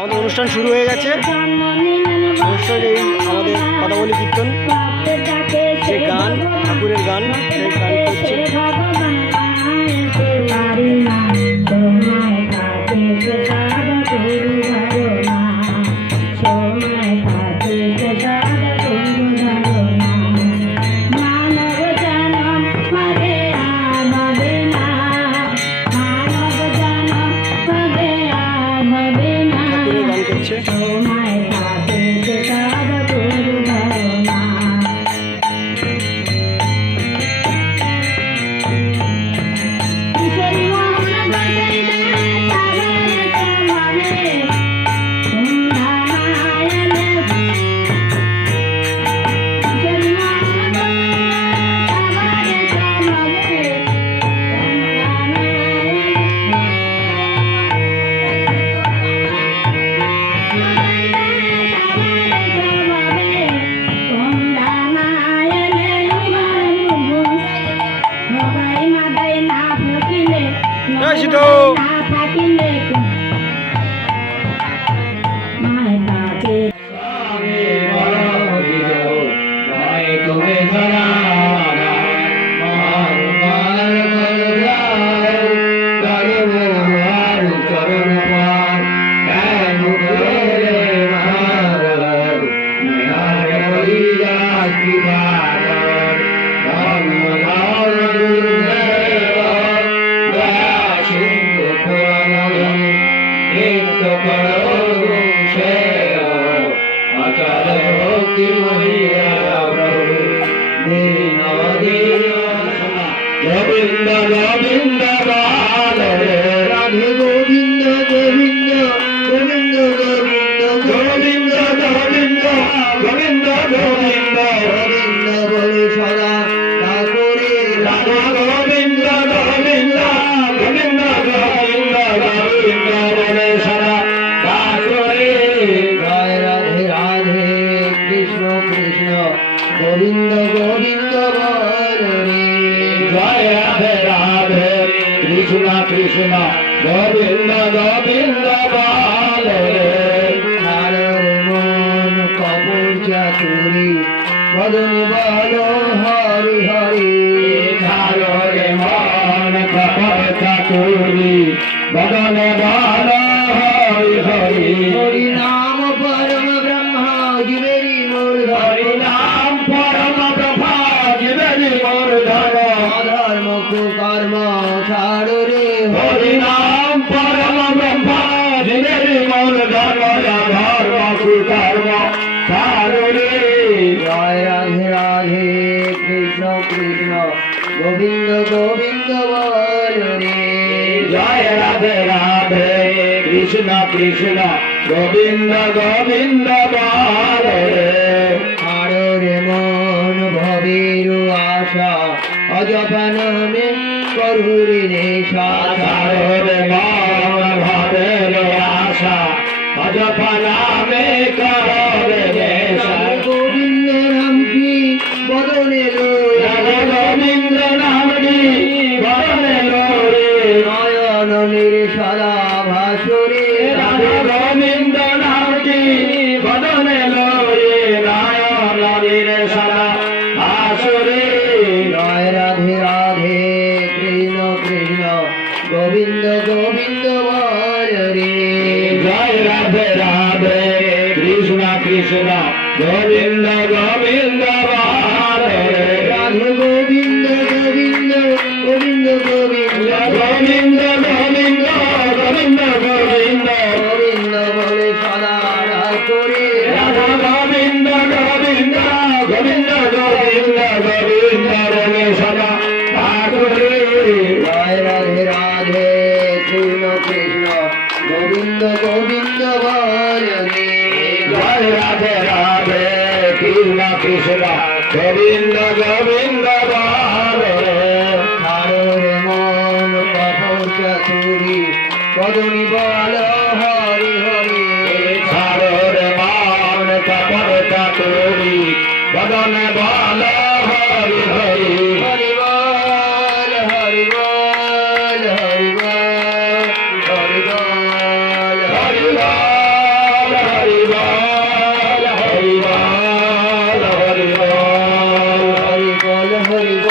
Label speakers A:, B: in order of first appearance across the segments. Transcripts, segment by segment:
A: আমাদের অনুষ্ঠান শুরু হয়ে গেছে। অনুষ্ঠান আমাদের কথা বলি কীর্তন। যে গান, ঠাকুরের গান, সেই গান করছে।
B: chicken.
A: Govinda Radha
C: Govinda Govinda জয় রাধে রাধে, কৃষ্ণ কৃষ্ণ, গোবিন্দ গোবিন্দ বল মন কপর চাতুরি, বদন বল হরি হরি। মন কপর চাতুরি, বদন বল হরি হরি। হরি নাম গোবিন্দ গোবিন্দ বলরে জয় রাধে রাধে কৃষ্ণ কৃষ্ণ গোবিন্দ গোবিন্দ বলরে আরে রে মন ভবেরু আশা অজপান মে করুরি নেশা। রে মন ভবেরু আশা অজপান মে করুরি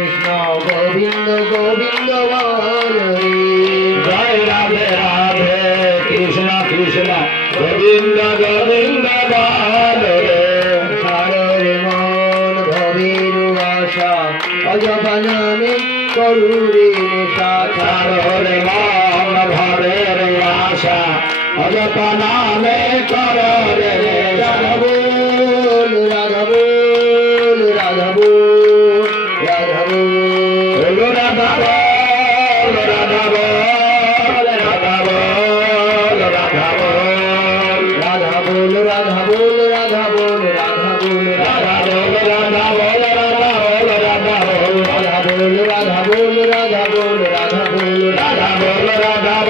C: কৃষ্ণ গোবিন্দ গোবিন্দ জয় রাধে রাধে কৃষ্ণ কৃষ্ণ গোবিন্দ গোবিন্দ সারে মন
A: ভবির আশা অজপান আমি করুরি নিশা
C: সারে মন ভবের আশা অজপান আমি করুরি
A: राधा बोल
C: राधा बोल राधा बोल राधा बोल राधा बोल
A: राधा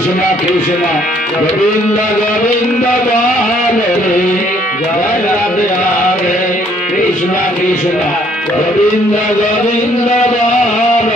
A: কৃষ্ণ কৃষ্ণ গোবিন্দ গোবিন্দ
C: রে। জয় রাধে রাধে কৃষ্ণ কৃষ্ণ গোবিন্দ গোবিন্দ বল।